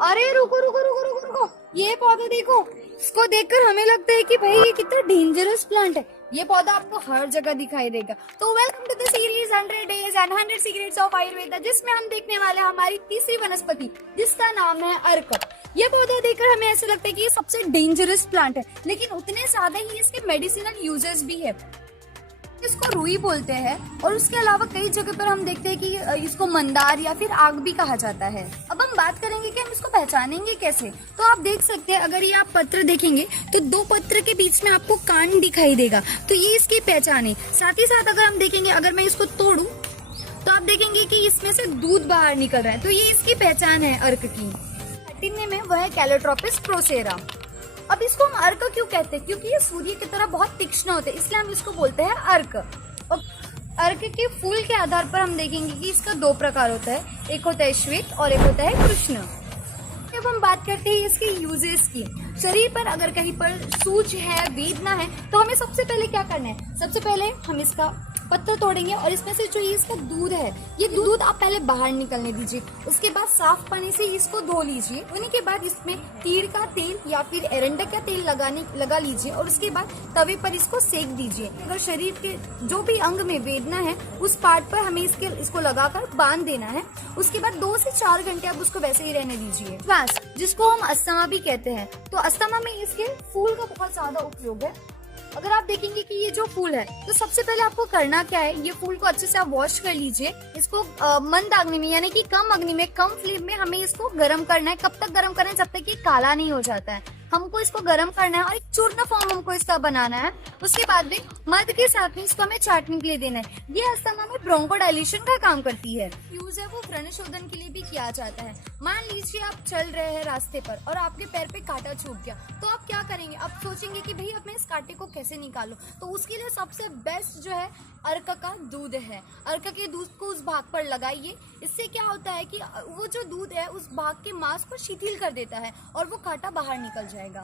अरे रुको रुको रुको रुको रुको, ये पौधा देखो। इसको देखकर हमें लगता है कि भाई ये कितना डेंजरस प्लांट है। ये पौधा आपको हर जगह दिखाई देगा। तो welcome to the series 100 days and 100 secrets of Ayurveda, जिसमें हम देखने वाले हैं हमारी तीसरी वनस्पति, जिसका नाम है अर्क। ये पौधा देखकर हमें ऐसा लगता है कि ये सबसे डेंजरस प्लांट है, लेकिन उतने ज्यादा ही इसके मेडिसिनल यूजेस भी है। इसको रुई बोलते हैं और उसके अलावा कई जगह पर हम देखते हैं कि इसको मंदार या फिर आग भी कहा जाता है। अब हम बात करेंगे कि हम इसको पहचानेंगे कैसे। तो आप देख सकते हैं, अगर ये आप पत्र देखेंगे तो दो पत्र के बीच में आपको कांड दिखाई देगा, तो ये इसकी पहचान है। साथ ही साथ अगर हम देखेंगे, अगर मैं इसको तोड़ूं तो आप देखेंगे कि इसमें से दूध बाहर निकल रहा है, तो ये इसकी पहचान है अर्क की। लैटिन में वह है कैलोट्रोपिस प्रोसेरा। अब इसको हम अर्क क्यों कहते हैं? क्योंकि ये सूर्य की तरह बहुत तीक्ष्ण होते हैं, इसलिए हम इसको बोलते हैं अर्क। और अर्क के फूल के आधार पर हम देखेंगे कि इसका दो प्रकार होता है, एक होता है श्वेत और एक होता है कृष्ण। जब हम बात करते हैं इसके यूजेस की, शरीर पर अगर कहीं पर सूज है, वेदना है, तो हमें सबसे पहले क्या करना है? सबसे पहले हम इसका पत्ता तोड़ेंगे और इसमें से जो ये इसका दूध है, ये दूध आप पहले बाहर निकलने दीजिए। उसके बाद साफ पानी से इसको धो लीजिए। उन्हीं के बाद इसमें तीर का तेल या फिर एरंडा का तेल लगा लीजिए और उसके बाद तवे पर इसको सेक दीजिए। अगर शरीर के जो भी अंग में वेदना है, उस पार्ट पर हमें इसको लगाकर बांध देना है। उसके बाद 2 से 4 घंटे आप उसको वैसे ही रहने दीजिए। बस, जिसको हम अस्थमा भी कहते हैं, तो अस्थमा में इसके फूल का बहुत ज्यादा उपयोग है। अगर आप देखेंगे कि ये जो फूल है, तो सबसे पहले आपको करना क्या है, ये फूल को अच्छे से आप वॉश कर लीजिए। इसको मंद अग्नि में, यानी कि कम अग्नि में, कम फ्लेम में हमें इसको गर्म करना है। कब तक गर्म करना है? जब तक ये काला नहीं हो जाता है। हमको इसको गर्म करना है और एक चूर्ण फॉर्म हमको इसका बनाना है। उसके बाद में मध के साथ में इसको हमें चाटने के लिए देना है। ये अस्थमा में ब्रोंकोडाइलेशन का काम करती है। यूज है वो व्रण शोधन के लिए भी किया जाता है। मान लीजिए आप चल रहे हैं रास्ते पर और आपके पैर पे कांटा चुभ गया, तो आप क्या करेंगे? आप सोचेंगे कि भाई अब मैं इस कांटे को कैसे निकालूं। तो उसके लिए सबसे बेस्ट जो है अर्क का दूध है। अर्क के दूध को उस भाग पर लगाइए। इससे क्या होता है कि वो जो दूध है उस भाग के मांस को शिथिल कर देता है और वो कांटा बाहर निकल जाएगा।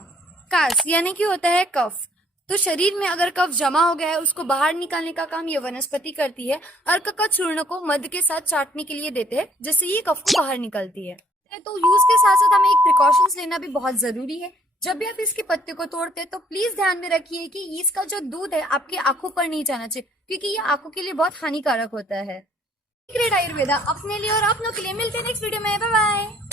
कास यानी कि होता है कफ। तो शरीर में अगर कफ जमा हो गया है, उसको बाहर निकालने का काम ये वनस्पति करती है। अर्क का चूर्ण को मध के साथ चाटने के लिए देते हैं, जिससे ये कफ को बाहर निकलती है। तो यूज के साथ साथ हमें एक प्रिकॉशंस लेना भी बहुत जरूरी है। जब भी आप इसके पत्ते को तोड़ते हैं तो प्लीज ध्यान में रखिए कि इसका जो दूध है आपकी आंखों पर नहीं जाना चाहिए, क्योंकि ये आंखों के लिए बहुत हानिकारक होता है। सीक्रेट आयुर्वेदा अपने लिए और अपनों के लिए। मिलते हैं नेक्स्ट वीडियो में। Bye bye.